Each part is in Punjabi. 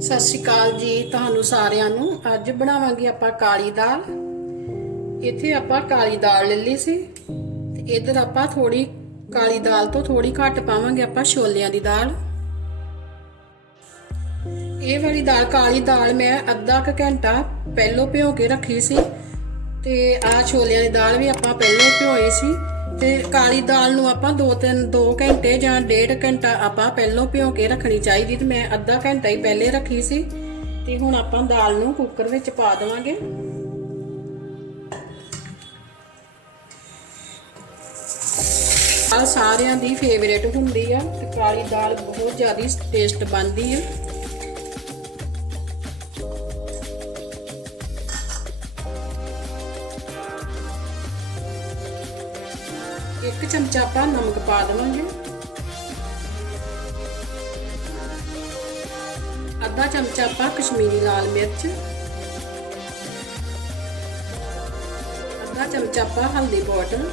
ਸਤਿ ਸ਼੍ਰੀ ਅਕਾਲ ਜੀ ਤੁਹਾਨੂੰ ਸਾਰਿਆਂ ਨੂੰ। ਅੱਜ ਬਣਾਵਾਂਗੇ ਆਪਾਂ ਕਾਲੀ ਦਾਲ। ਇੱਥੇ ਆਪਾਂ ਕਾਲੀ ਦਾਲ ਲੈ ਲਈ ਸੀ। ਤੇ ਇਧਰ ਆਪਾਂ ਥੋੜੀ ਕਾਲੀ ਦਾਲ ਤੋਂ ਥੋੜੀ ਘੱਟ ਪਾਵਾਂਗੇ ਆਪਾਂ ਛੋਲਿਆਂ ਦੀ ਦਾਲ। ਇਹ ਵਾਲੀ ਦਾਲ, ਕਾਲੀ ਦਾਲ ਮੈਂ ਅੱਧਾ ਕੁ ਘੰਟਾ ਪਹਿਲਾਂ ਭਿਓ ਕੇ ਰੱਖੀ ਸੀ। ਤੇ ਆ ਛੋਲਿਆਂ ਦੀ ਦਾਲ ਵੀ ਆਪਾਂ ਪਹਿਲਾਂ ਭਿਓਏ ਸੀ। ਤੇ ਕਾਲੀ ਦਾਲ ਨੂੰ ਆਪਾਂ 2-3 2 ਘੰਟੇ ਜਾਂ 1.5 ਘੰਟਾ ਆਪਾਂ ਪਹਿਲਾਂ ਭਿਓ ਕੇ ਰੱਖਣੀ ਚਾਹੀਦੀ ਤੇ ਮੈਂ ਅੱਧਾ ਘੰਟਾ ਹੀ ਪਹਿਲੇ ਰੱਖੀ ਸੀ। ਤੇ ਹੁਣ ਆਪਾਂ ਦਾਲ ਨੂੰ ਕੁੱਕਰ ਵਿੱਚ ਪਾ ਦੇਵਾਂਗੇ। ਦਾਲ ਸਾਰਿਆਂ ਦੀ ਫੇਵਰੇਟ ਹੁੰਦੀ ਆ ਤੇ ਕਾਲੀ ਦਾਲ ਬਹੁਤ ਜ਼ਿਆਦਾ ਟੇਸਟ ਬਣਦੀ ਆ। ਇੱਕ ਚਮਚਾ ਆਪਾਂ ਨਮਕ ਪਾ ਦੇਵਾਂਗੇ। ਅੱਧਾ ਚਮਚਾ ਆਪਾਂ ਕਸ਼ਮੀਰੀ ਲਾਲ ਮਿਰਚ। ਅੱਧਾ ਚਮਚਾ ਆਪਾਂ ਹਲਦੀ ਪਾਊਡਰ।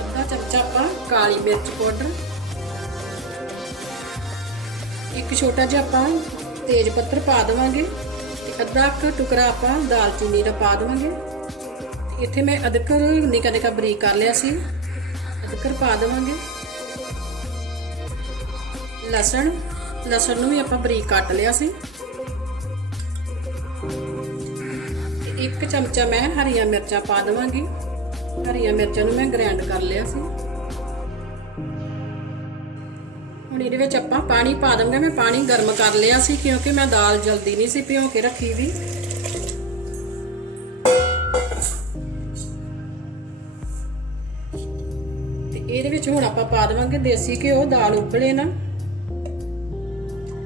ਅੱਧਾ ਚਮਚਾ ਆਪਾਂ ਕਾਲੀ ਮਿਰਚ ਪਾਊਡਰ। ਇੱਕ ਛੋਟਾ ਜਿਹਾ ਆਪਾਂ ਤੇਜ ਪੱਤਰ ਪਾ ਦੇਵਾਂਗੇ ਤੇ ਅੱਧਾ ਕੁ ਟੁਕੜਾ ਆਪਾਂ ਦਾਲਚੀਨੀ ਦਾ ਪਾ ਦੇਵਾਂਗੇ। ਇੱਥੇ ਮੈਂ ਅਦਰਕ ਨਿੱਕਾ ਨਿੱਕਾ ਬਰੀਕ ਕਰ ਲਿਆ ਸੀ। ਅਦਰਕ ਪਾ ਦੇਵਾਂਗੇ। ਲਸਣ ਲਸਣ ਨੂੰ ਵੀ ਆਪਾਂ ਬਰੀਕ ਕੱਟ ਲਿਆ ਸੀ। ਇੱਕ ਚਮਚਾ ਮੈਂ ਹਰੀਆਂ ਮਿਰਚਾਂ ਪਾ ਦੇਵਾਂਗੀ। ਹਰੀਆਂ ਮਿਰਚਾਂ ਨੂੰ ਮੈਂ ਗ੍ਰਾਈਂਡ ਕਰ ਲਿਆ ਸੀ। ਹੁਣ ਇਹਦੇ ਵਿੱਚ ਆਪਾਂ ਪਾਣੀ ਪਾ ਦਾਂਗੇ ਮੈਂ ਪਾਣੀ ਗਰਮ ਕਰ ਲਿਆ ਸੀ ਕਿਉਂਕਿ ਮੈਂ ਦਾਲ ਜਲਦੀ ਨਹੀਂ ਸੀ ਭਿਓ ਕੇ ਰੱਖੀ ਵੀ। ਇਹਦੇ ਵਿੱਚ ਹੁਣ ਆਪਾਂ ਪਾ ਦੇਵਾਂਗੇ ਦੇਸੀ ਘਿਓ, ਦਾਲ ਉਬਲੇ ਨਾ।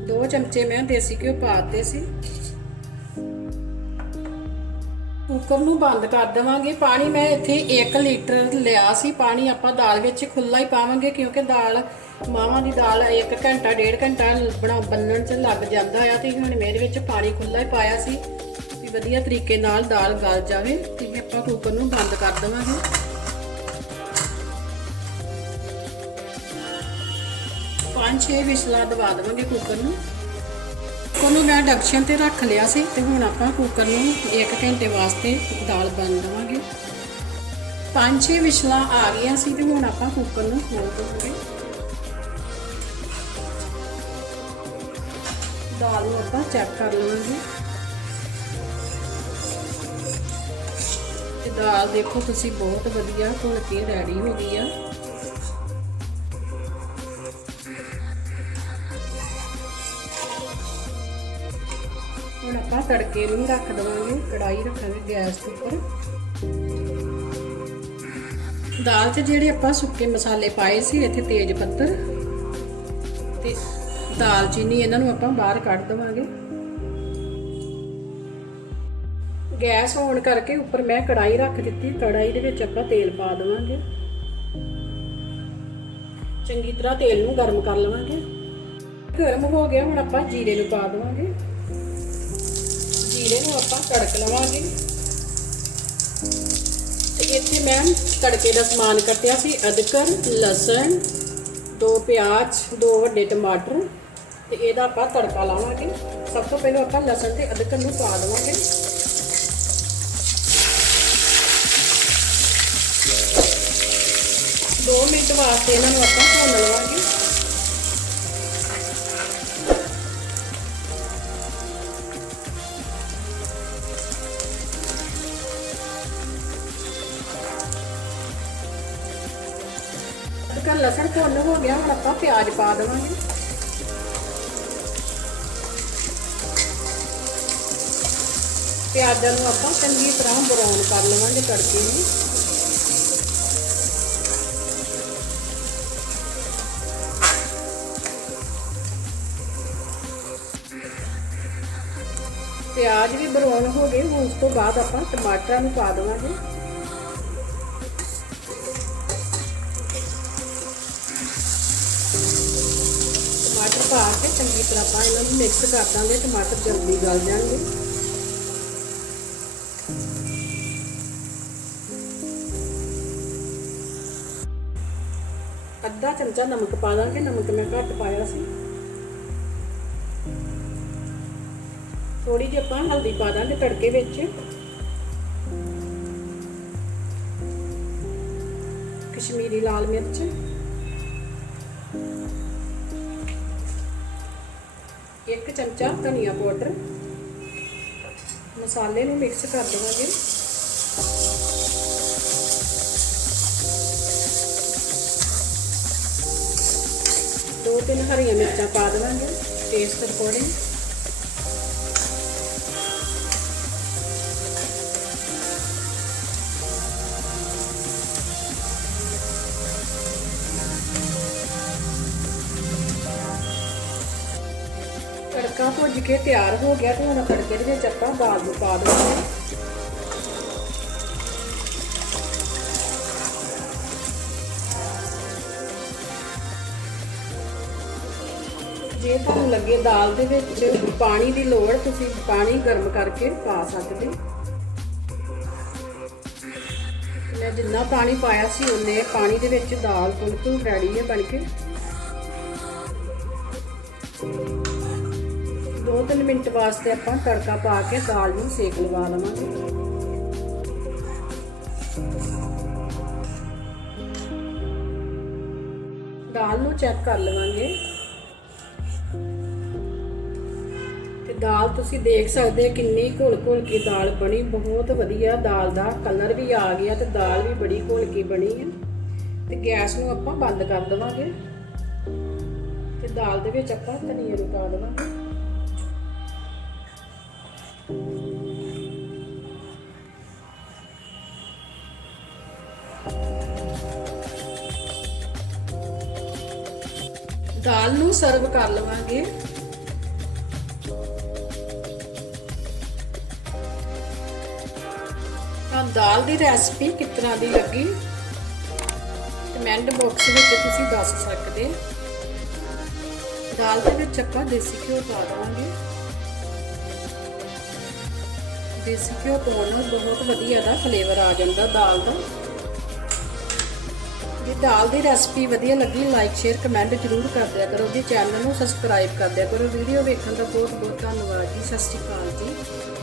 ਦੋ ਚਮਚੇ ਮੈਂ ਦੇਸੀ ਘਿਓ ਪਾਤੇ ਸੀ। ਕੁੱਕਰ ਨੂੰ ਬੰਦ ਕਰ ਦੇਵਾਂਗੇ। ਪਾਣੀ ਮੈਂ ਇੱਥੇ 1 ਲੀਟਰ ਲਿਆ ਸੀ। ਪਾਣੀ ਆਪਾਂ ਦਾਲ ਵਿੱਚ ਖੁੱਲਾ ਹੀ ਪਾਵਾਂਗੇ ਕਿਉਂਕਿ ਦਾਲ, ਮਾਵਾਂ ਦੀ ਦਾਲ 1 ਘੰਟਾ, ਡੇਢ ਘੰਟਾ ਬਣਾ, ਬੰਨਣ 'ਚ ਲੱਗ ਜਾਂਦਾ ਆ ਤੇ ਹੁਣ ਮੈਂ ਇਹਦੇ ਵਿੱਚ ਪਾਣੀ ਖੁੱਲਾ ਹੀ ਪਾਇਆ ਸੀ। ਵੀ ਵਧੀਆ ਤਰੀਕੇ ਨਾਲ ਦਾਲ ਗਲ ਜਾਵੇ ਤੇ ਆਪਾਂ ਕੁੱਕਰ ਨੂੰ ਬੰਦ ਕਰ ਦੇਵਾਂਗੇ। ਪੰਜ ਛੇ ਵਿਸਲਾਂ ਦਵਾ ਦੇਵਾਂਗੇ ਕੁੱਕਰ ਨੂੰ। ਕੁੱਕਰ ਨੂੰ ਮੈਂ ਡਕਸ਼ਨ ਤੇ ਰੱਖ ਲਿਆ ਸੀ ਤੇ ਹੁਣ ਆਪਾਂ ਕੁੱਕਰ ਨੂੰ 1 ਘੰਟੇ ਵਾਸਤੇ ਦਾਲ ਬਣ ਦਵਾਂਗੇ। ਪੰਜ ਛੇ ਵਿਸਲਾਂ ਆ ਗਈਆਂ ਸੀ ਤੇ ਹੁਣ ਆਪਾਂ ਕੁੱਕਰ ਨੂੰ ਖੋਲ ਦਵਾਂਗੇ। ਦਾਲ ਨੂੰ ਆਪਾਂ ਚੈੱਕ ਕਰ ਲਵਾਂਗੇ। ਦਾਲ ਦੇਖੋ ਤੁਸੀਂ ਬਹੁਤ ਵਧੀਆ ਘੁਲ ਕੇ ਰੈਡੀ ਹੋ ਗਈ ਆ। ਆਪਾਂ ਤੜਕੇ ਨੂੰ ਰੱਖ ਦਵਾਂਗੇ ਕੜਾਈ ਰੱਖਾਂਗੇ ਗੈਸ ਦੇ ਉੱਪਰ। ਦਾਲ 'ਚ ਜਿਹੜੇ ਆਪਾਂ ਸੁੱਕੇ ਮਸਾਲੇ ਪਾਏ ਸੀ, ਇੱਥੇ ਤੇਜ ਪੱਤਰ ਤੇ ਦਾਲਚੀਨੀ ਇਹਨਾਂ ਨੂੰ ਆਪਾਂ ਬਾਹਰ ਕੱਢ ਦਵਾਂਗੇ। ਗੈਸ ਔਨ ਕਰਕੇ ਉੱਪਰ ਮੈਂ ਕੜਾਈ ਰੱਖ ਦਿੱਤੀ ਕੜਾਈ ਦੇ ਵਿੱਚ ਆਪਾਂ ਤੇਲ ਪਾ ਦਵਾਂਗੇ। ਚੰਗੀ ਤਰ੍ਹਾਂ ਤੇਲ ਨੂੰ ਗਰਮ ਕਰ ਲਵਾਂਗੇ। ਗਰਮ ਹੋ ਗਿਆ, ਹੁਣ ਆਪਾਂ ਜੀਰੇ ਨੂੰ ਪਾ ਦਵਾਂਗੇ। ਜੀਰੇ ਨੂੰ ਆਪਾਂ ਤੜਕ ਲਵਾਂਗੇ। ਤੇ ਇੱਥੇ ਮੈਂ ਤੜਕੇ ਦਾ ਸਮਾਨ ਕੱਟਿਆ ਸੀ, ਅਦਰਕ, ਲਸਣ, ਦੋ ਪਿਆਜ਼, ਦੋ ਵੱਡੇ ਟਮਾਟਰ ਤੇ ਇਹਦਾ ਆਪਾਂ ਤੜਕਾ ਲਾਵਾਂਗੇ। ਸਭ ਤੋਂ ਪਹਿਲਾਂ ਆਪਾਂ ਲਸਣ ਤੇ ਅਦਰਕ ਨੂੰ ਪਾ ਦੇਵਾਂਗੇ। ਦੋ ਮਿੰਟ ਵਾਸਤੇ ਇਹਨਾਂ ਨੂੰ ਆਪਾਂ ਭੁੰਨ ਲਵਾਂਗੇ। ਲਸਣ ਭੁੰਨ ਹੋ ਗਿਆ, ਹੁਣ ਆਪਾਂ ਪਿਆਜ਼ ਪਾ ਦੇਵਾਂਗੇ। ਪਿਆਜ਼ਾਂ ਨੂੰ ਆਪਾਂ ਚੰਗੀ ਤਰ੍ਹਾਂ ਬਰਾਊਨ ਕਰ ਲਵਾਂਗੇ ਤੜਕੇ ਨੂੰ। ਪਿਆਜ਼ ਵੀ ਬਰਾਊਨ ਹੋ ਗਏ, ਹੁਣ ਉਸ ਤੋਂ ਬਾਅਦ ਆਪਾਂ ਟਮਾਟਰਾਂ ਨੂੰ ਪਾ ਦੇਵਾਂਗੇ। ਟਮਾਟਰ ਪਾ ਕੇ ਚੰਗੀ ਤਰ੍ਹਾਂ ਆਪਾਂ ਇਹਨਾਂ ਨੂੰ ਮਿਕਸ ਕਰ ਦਾਂਗੇ, ਟਮਾਟਰ ਜਲਦੀ ਗਲ ਜਾਣਗੇ। ਅੱਧਾ ਚਮਚਾ ਨਮਕ ਪਾ ਦਾਂਗੇ, ਨਮਕ ਮੈਂ ਘੱਟ ਪਾਇਆ ਸੀ। ਥੋੜੀ ਜਿਹੀ ਆਪਾਂ ਹਲਦੀ ਪਾ ਦਾਂਗੇ ਤੜਕੇ ਵਿੱਚ। ਕਸ਼ਮੀਰੀ ਲਾਲ ਮਿਰਚ। ਇੱਕ ਚਮਚਾ ਧਨੀਆ ਪਾਊਡਰ। ਮਸਾਲੇ ਨੂੰ ਮਿਕਸ ਕਰ ਦੇਵਾਂਗੇ ਦੋ ਤਿੰਨ ਹਰੀਆਂ ਮਿਰਚਾਂ ਪਾ ਦੇਵਾਂਗੇ ਟੇਸਟ ਅਕੋਰਡਿੰਗ ਤੜਕਾ ਭੁੱਜ ਕੇ ਤਿਆਰ ਹੋ ਗਿਆ ਤੇ ਹੁਣ ਤੜਕੇ ਦੇ ਵਿੱਚ ਆਪਾਂ ਦਾਲ ਨੂੰ ਪਾ ਦੇਵਾਂਗੇ ਜੇ ਤੁਹਾਨੂੰ ਲੱਗੇ ਦਾਲ ਦੇ ਵਿੱਚ ਪਾਣੀ ਦੀ ਲੋੜ, ਤੁਸੀਂ ਪਾਣੀ ਗਰਮ ਕਰਕੇ ਪਾ ਸਕਦੇ ਮੈਂ ਜਿੰਨਾ ਪਾਣੀ ਪਾਇਆ ਸੀ, ਉਹਨੇ ਪਾਣੀ ਦੇ ਵਿੱਚ ਦਾਲ ਬਿਲਕੁਲ ਰੈਡੀ ਹੈ ਬਣ ਕੇ। ਦੋ ਤਿੰਨ ਮਿੰਟ ਵਾਸਤੇ ਆਪਾਂ ਤੜਕਾ ਪਾ ਕੇ ਦਾਲ ਨੂੰ ਸੇਕ ਲਵਾ ਲਵਾਂਗੇ। ਦਾਲ ਨੂੰ ਚੈੱਕ ਕਰ ਲਵਾਂਗੇ। ਤੇ ਦਾਲ ਤੁਸੀਂ ਦੇਖ ਸਕਦੇ ਕਿੰਨੀ ਘੁਲ ਘੁਲ ਕੇ ਦਾਲ ਬਣੀ, ਬਹੁਤ ਵਧੀਆ ਦਾਲ ਦਾ ਕਲਰ ਵੀ ਆ ਗਿਆ ਤੇ ਦਾਲ ਵੀ ਬੜੀ ਘੁਲ ਕੇ ਬਣੀ ਹੈ। ਤੇ ਗੈਸ ਨੂੰ ਆਪਾਂ ਬੰਦ ਕਰ ਦੇਵਾਂਗੇ। ਤੇ ਦਾਲ ਦੇ ਵਿੱਚ ਆਪਾਂ ਧਨੀਆ ਨੂੰ ਪਾ ਦੇਵਾਂਗੇ। ਦਾਲ ਨੂੰ ਸਰਵ ਕਰ ਲਵਾਂਗੇ। ਤਾਂ ਦਾਲ ਦੀ ਰੈਸਪੀ ਕਿਸ ਤਰ੍ਹਾਂ ਦੀ ਲੱਗੀ? ਕਮੈਂਟ ਬਾਕਸ ਵਿੱਚ ਤੁਸੀਂ ਦੱਸ ਸਕਦੇ। ਦਾਲ ਦੇ ਵਿੱਚ ਆਪਾਂ ਦੇਸੀ ਘਿਓ ਪਾ ਦਵਾਂਗੇ। ਦੇਸੀ ਘਿਓ ਪਾਉਣ ਨਾਲ ਬਹੁਤ ਵਧੀਆ ਦਾ ਫਲੇਵਰ ਆ ਜਾਂਦਾ ਦਾਲ ਦਾ। ਜੇ ਦਾਲ ਦੀ ਰੈਸਪੀ ਵਧੀਆ ਲੱਗੀ ਲਾਈਕ ਸ਼ੇਅਰ ਕਮੈਂਟ ਜ਼ਰੂਰ ਕਰ ਦਿਆ ਕਰੋ। ਜੀ ਚੈਨਲ ਨੂੰ ਸਬਸਕ੍ਰਾਈਬ ਕਰ ਦਿਆ ਕਰੋ। ਵੀਡੀਓ ਵੇਖਣ ਦਾ ਬਹੁਤ ਬਹੁਤ ਧੰਨਵਾਦ ਜੀ। ਸਤਿ ਸ਼੍ਰੀ ਅਕਾਲ ਜੀ।